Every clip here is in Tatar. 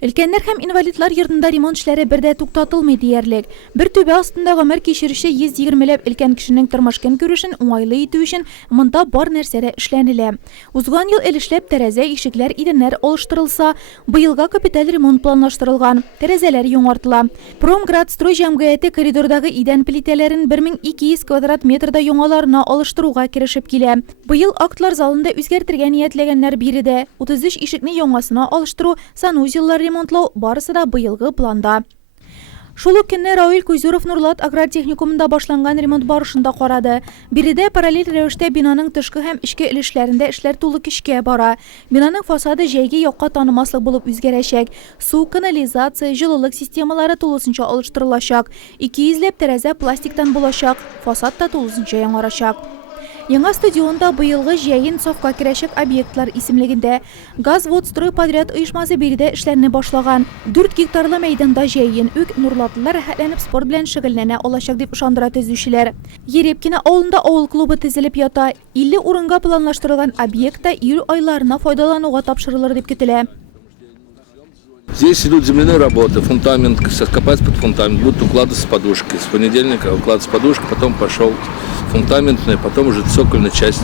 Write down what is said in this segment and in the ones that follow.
Өлкәннәр һәм инвалидлар йортында ремонт эшләре бердә туктатылмый диярлек. Бер түбә астында гомер кичерише 120ләп өлкән кешенең тормыш-көнкүрешен уңайлы итү өчен монда бар нәрсәдә эшләнелә. Узган ел эшләп тәрәзә, ишекләр, идәннәр алыштырылса, быелга капиталь ремонт планлаштырылган. Тәрәзәләр яңартыла. Промградстрой җәмгыяте коридордагы идән плитәләрен 1200 квадрат метрда яңаларына алыштыруга кирешеп килә. Быел актлар залында үзгәртергә ниятләгәннәр биредә. 33 ишекне яңасына алыштыру, санузеллар ремонтлау барысы да быелгы планда. Шул ук көнне Равил Кузюров Нурлат аграр техникумында башланган ремонт барышында карады. Биредә параллель рәвештә бинаның тышкы һәм эчке өлешләрендә эшләр тулы кичкә бара. Бинаның фасады җәйге якка танымаслык булып үзгәрәчәк. Су, канализация, җылылык системалары тулысынча алыштырылачак. 200ләп тәрәзә пластиктан булачак. Фасад та тулысынча яңарачак. Яңа стадионда быелгы җәен сафка керәчәк объектлар исемлегендә Газводстрой подряд оешмасы биредә эшләрне башлаган. 4 гектарлы мәйданда җәен үк нурлатлылар рәхәтләнеп спорт белән шөгыльләнә алачак дип ышандыра төзүчеләр. Ерепкина авылында авыл клубы төзелеп ята. 50 урынга планлаштырылган объектта июль айларына файдалануга тапшырылыр дип көтелә. Здесь идут земляные работы, фундамент, копать под фундамент, будут укладываться подушки. С понедельника укладывается подушка, потом пошел фундаментная, потом уже цокольная часть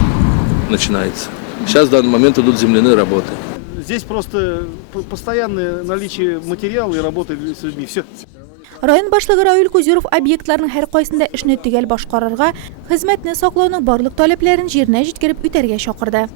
начинается. Сейчас в данный момент идут земляные работы. Здесь просто постоянное наличие материала и работы с людьми. Все. Район башлыгы Равил Кузюров объектларның һәр кайсында эшне төгәл башкарырга, хезмәтне саклауның барлык таләпләрен җиренә җиткереп үтәргә чакырды.